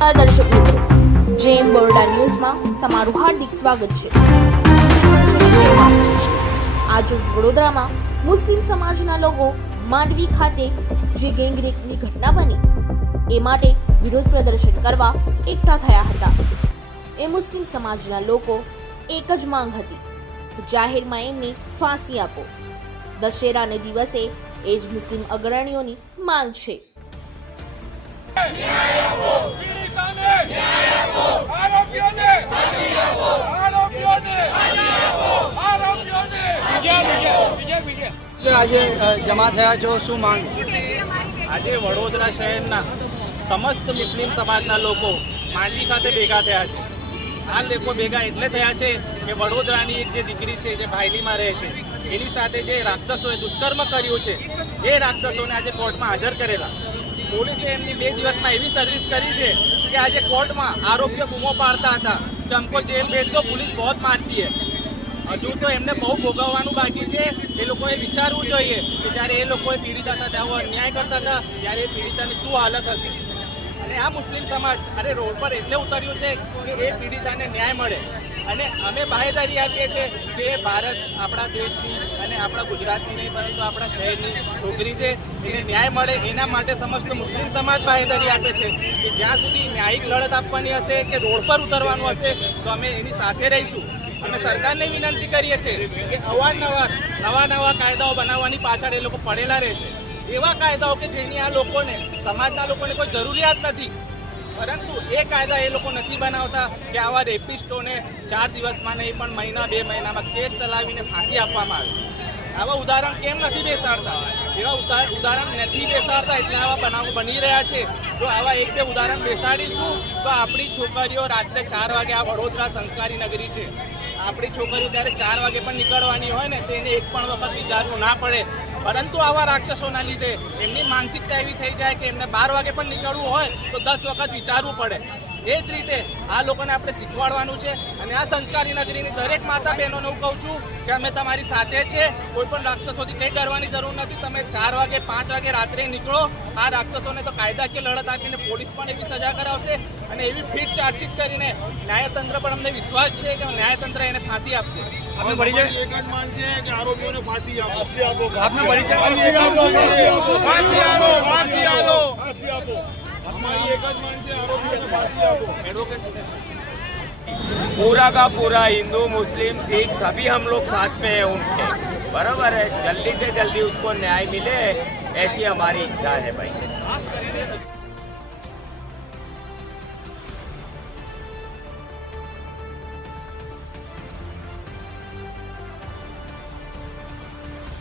દર્શક મિત્રો, જેમ બરોડા ન્યૂઝમાં તમારું હાર્દિક સ્વાગત છે। આજે વડોદરામાં મુસ્લિમ સમાજના લોકો માંડવી ખાતે જે ગેંગરેપની ઘટના બની એ માટે વિરોધ પ્રદર્શન કરવા એકઠા થયા હતા। એ મુસ્લિમ સમાજના લોકો એક જ માંગ હતી કે જાહેરમાં એમની ફાંસી આપો। દશેરાને દિવસે એ જ મુસ્લિમ અગ્રણીઓની માંગ છે। આજે જમા થયા છો, શું માંગ? આજે વડોદરા શહેરના સમસ્ત મુસ્લિમ સમાજના લોકો માંડવી ખાતે ભેગા થયા છે। આ લોકો ભેગા એટલે થયા છે કે વડોદરાની એક જે દીકરી છે જે ભાયલીમાં રહે છે એની સાથે જે રાક્ષસોએ દુષ્કર્મ કર્યું છે એ રાક્ષસોને આજે કોર્ટમાં હાજર કરેલા। પોલીસે એમની 2 દિવસમાં એવી સર્વિસ કરી છે કે આજે કોર્ટમાં આરોપીઓ બૂમો પાડતા હતા કે हमको जेल भेज दो, पुलिस बहुत मारती है। હજુ તો એમને બહુ ભોગવવાનું બાકી છે। એ લોકોએ વિચારવું જોઈએ કે જ્યારે એ લોકોએ પીડિતા સાથે આવો અન્યાય કરતા હતા ત્યારે એ પીડિતાની શું હાલત હશે। અને આ મુસ્લિમ સમાજ અરે રોડ પર એટલે ઉતર્યું છે કે એ પીડિતાને ન્યાય મળે। અને અમે બાહેધરી આપીએ છીએ કે ભારત આપણા દેશની અને આપણા ગુજરાતની નહીં પરંતુ આપણા શહેરની છોકરી છે, એને ન્યાય મળે એના માટે સમસ્ત મુસ્લિમ સમાજ બાહેધરી આપે છે કે જ્યાં સુધી ન્યાયિક લડત આપવાની હશે કે રોડ પર ઉતરવાનું હશે તો અમે એની સાથે રહીશું। અમે સરકારને વિનંતી કરીએ છીએ કે અવારનવાર નવા કાયદાઓ બનાવવાની પાછળ એ લોકો પડેલા રહે છે। એવા કાયદાઓ કે જેની આ લોકોને સમાજના લોકોને કોઈ જરૂરિયાત નથી, પરંતુ એ કાયદા એ લોકો નથી બનાવતા કે આવા રેપિસ્ટોને 4 દિવસમાં નહીં પણ મહિના 2 મહિનામાં કેસ ચલાવીને ફાંસી આપવામાં આવે। આવા ઉદાહરણ કેમ નથી બેસાડતા? એવા ઉદાહરણ નથી બેસાડતા એટલે આવા બનાવો બની રહ્યા છે। જો આવા 1-2 ઉદાહરણ બેસાડીશું તો આપણી છોકરીઓ રાત્રે 4 વાગે, આ વડોદરા સંસ્કારી નગરી છે, આપણી છોકરીઓ ત્યારે 4 વાગે પણ નીકળવાની હોય ને તો એને એક પણ વખત વિચારવું ના પડે। પરંતુ આવા રાક્ષસોના લીધે એમની માનસિકતા એવી થઈ જાય કે એમને 12 વાગે પણ નીકળવું હોય તો 10 વખત વિચારવું પડે। એ જ રીતે આ લોકોને આપણે શીખવાડવાનું છે। અને આ સંસ્કારી નગરીની દરેક માતા બહેનોને હું કહું છું કે અમે તમારી સાથે છે, કોઈ પણ રાક્ષસોથી કંઈ ડરવાની જરૂર નથી। તમે 4 વાગે 5 વાગે રાત્રે નીકળો, આ રાક્ષસોને તો કાયદાકીય લડત આપીને પોલીસ પણ એવી સજા કરાવશે અને એવી ફિટ ચાર્જશીટ કરીને ન્યાયતંત્ર પણ અમને વિશ્વાસ છે કે ન્યાયતંત્ર એને ફાંસી આપશે। આપનો પરિચય? એક જ માંગ છે કે આરોપીઓને ફાંસી આપો। આપનો પરિચય? ફાંસી આપો। हमारी एक ज मांग है, आरोपियों को फांसी आपो। पूरा का पूरा हिंदू मुस्लिम सिख सभी हम लोग साथ में हैं उनके, बराबर है। जल्दी से जल्दी उसको न्याय मिले ऐसी हमारी इच्छा है भाई।